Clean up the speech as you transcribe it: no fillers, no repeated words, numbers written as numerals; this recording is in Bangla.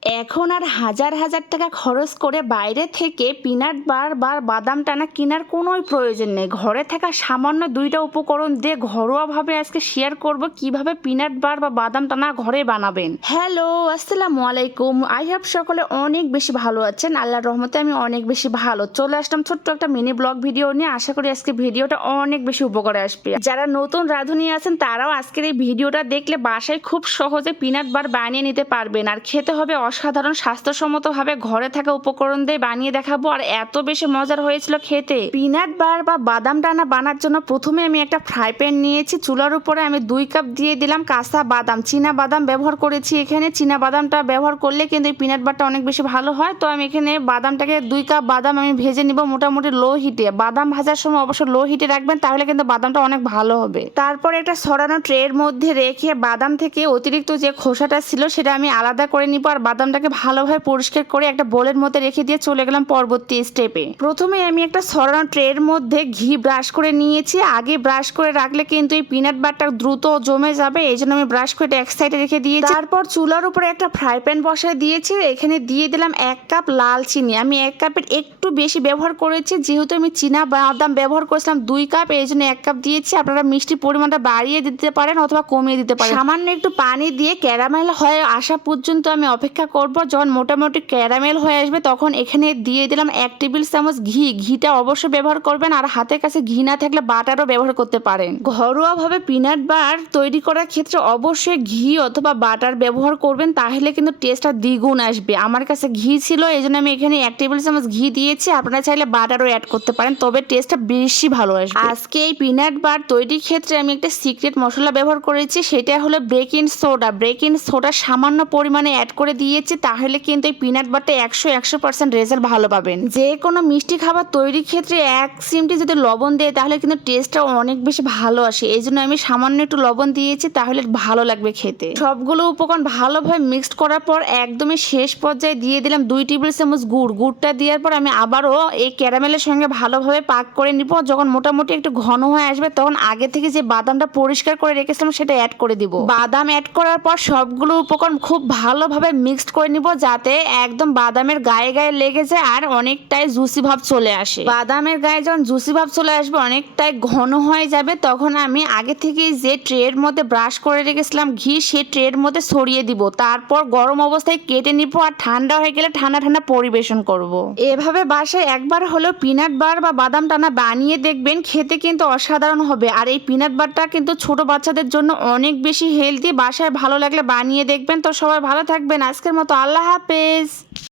এখন আর হাজার হাজার টাকা খরচ করে বাইরে থেকে পিনাট বার বা বাদাম টানা কেনার কোনোই প্রয়োজন নেই। ঘরে থাকা সামান্য দুইটা উপকরণ দিয়ে ঘরোয়াভাবে আজকে শেয়ার করব কিভাবে পিনাট বার বা বাদাম টানা ঘরে বানাবেন। হ্যালো, আসসালামু আলাইকুম। আই হোপ সকলে অনেক বেশি ভালো আছেন। আল্লাহর রহমতে আমি অনেক বেশি ভালো। চলে আসলাম ছোট্ট একটা মিনি ব্লগ ভিডিও নিয়ে। আশা করি আজকে ভিডিওটা অনেক বেশি উপকারে আসবে। যারা নতুন রাঁধুনি আছেন তারাও আজকের এই ভিডিওটা দেখলে বাসায় খুব সহজে পিনাট বার বানিয়ে নিতে পারবেন। আর খেতে হবে অসাধারণ স্বাস্থ্যসম্মতভাবে ঘরে থাকা উপকরণ দিয়ে বানিয়ে দেখাবো। আর এত বেশি মজার হয়েছিল খেতে। পিনাট বার বা বাদাম টানা বানার জন্য প্রথমে আমি একটা ফ্রাই প্যান নিয়েছি। চুলার উপরে আমি 2 কাপ দিয়ে দিলাম কাঁচা বাদাম। চীনা বাদাম ব্যবহার করেছি এখানে। চীনা বাদামটা ব্যবহার করলে কিন্তু এই পিনাট বারটা অনেক বেশি ভালো হয়। তো আমি এখানে বাদামটাকে 2 কাপ বাদাম আমি ভেজে নিব মোটামুটি লো হিটে। বাদাম ভাজার সময় অবশ্য লো হিটে রাখবেন, তাহলে কিন্তু বাদামটা অনেক ভালো হবে। তারপর একটা ছড়ানো ট্রের মধ্যে রেখে বাদাম থেকে অতিরিক্ত যে খোসাটা ছিল সেটা আমি আলাদা করে নিব। আর বাদামটাকে ভালোভাবে পরিষ্কার করে একটা বোলের মধ্যে রেখে দিয়ে চলে গেলাম পরবর্তী স্টেপে। প্রথমে আমি একটা ছড়ানো ট্রের মধ্যে ঘি ব্রাশ করে নিয়েছি। আগে ব্রাশ করে রাখলে কিন্তু এই পিনাট বারটা দ্রুত জমে যাবে, এই জন্য আমি ব্রাশ করে এক সাইডে রেখে দিয়েছি। তারপর চুলার উপরে একটা ফ্রাই প্যান বসায় দিয়েছি। এখানে দিয়ে দিলাম 1 কাপ লাল চিনি। আমি 1 কাপের একটু বেশি ব্যবহার করেছি, যেহেতু আমি চীনা বাদাম ব্যবহার করেছিলাম 2 কাপ, এই জন্য 1 কাপ দিয়েছি। আপনারা মিষ্টির পরিমাণটা বাড়িয়ে দিতে পারেন অথবা কমিয়ে দিতে পারেন। সামান্য একটু পানি দিয়ে ক্যারামেল হয়ে আসা পর্যন্ত আমি অপেক্ষা করব। যখন মোটামুটি ক্যারামেল হয়ে আসবে তখন এখানে দিয়ে দিলাম 1 টেবিল চামচ ঘি। ঘিটা অবশ্যই ব্যবহার করবেন, আর হাতের কাছে ঘি না থাকলে বাটারও ব্যবহার করতে পারেন। ঘরোয়াভাবে পিনাট বার তৈরি করার ক্ষেত্রে অবশ্যই ঘি অথবা বাটার ব্যবহার করবেন, তাহলে কিন্তু টেস্টটা দ্বিগুণ আসবে। আমার কাছে ঘি ছিল, এই জন্য আমি এখানে 1 টেবিল চামচ ঘি দিয়েছি। আপনারা চাইলে বাটারও অ্যাড করতে পারেন, তবে টেস্টটা বেশি ভালো আসবে। আজকে এই পিনাট বার তৈরির ক্ষেত্রে আমি একটা সিক্রেট মশলা ব্যবহার করেছি, সেটা হলো বেকিং সোডা। বেকিং সোডা সামান্য পরিমাণে অ্যাড করে দিয়েছি, তাহলে কিন্তু এই পিনাট বারটা 100% রেজাল্ট ভালো পাবেন। যে কোনো মিষ্টি খাবার তৈরির ক্ষেত্রে 1 চিমটি যদি লবণ দেয় তাহলে কিন্তু টেস্টটা অনেক বেশি ভালো আসে। এই জন্য আমি সামান্য একটু লবণ দিয়েছি, তাহলে ভালো লাগবে খেতে। সবগুলো উপকরণ ভালোভাবে মিক্সড করার পর একদমই শেষ পর্যায়ে দিয়ে দিলাম 2 টেবিল চামচ গুড়। গুড়টা দেওয়ার পর আমি আবারও এই ক্যারামেলের সঙ্গে ভালোভাবে পাক করে নিব। যখন মোটামুটি একটু ঘন হয়ে আসবে তখন আগে থেকে যে বাদামটা পরিষ্কার করে রেখেছিলাম সেটা অ্যাড করে দিব। বাদাম অ্যাড করার পর সবগুলো উপকরণ খুব ভালোভাবে মিক্সড করে নিব, যাতে একদম বাদামের গায়ে গায়ে লেগে যায় আর অনেকটাই জুসি ভাব চলে আসে। বাদামের গায়ে যখন জুসি ভাব চলে আসবে, অনেকটাই ঘন হয়ে যাবে, তখন আমি আগে থেকে যে ট্রের মধ্যে ব্রাশ করে রেখেছিলাম ঘি, সেই ট্রের মধ্যে ছড়িয়ে দিব। তারপর গরম অবস্থায় কেটে নিব, আর ঠান্ডা হয়ে গেলে ঠান্ডা ঠান্ডা পরিবেশন করব। এভাবে বাসায় একবার হলেও পিনাট বার বা বাদাম টানা বানিয়ে দেখবেন, খেতে কিন্তু অসাধারণ হবে। আর এই পিনাট বারটা কিন্তু ছোট বাচ্চাদের জন্য অনেক বেশি হেলদি। বাসায় ভালো লাগলে বানিয়ে দেখবেন। তো সবাই ভালো থাকবেন। আজকের মতো আল্লাহ হাফেজ।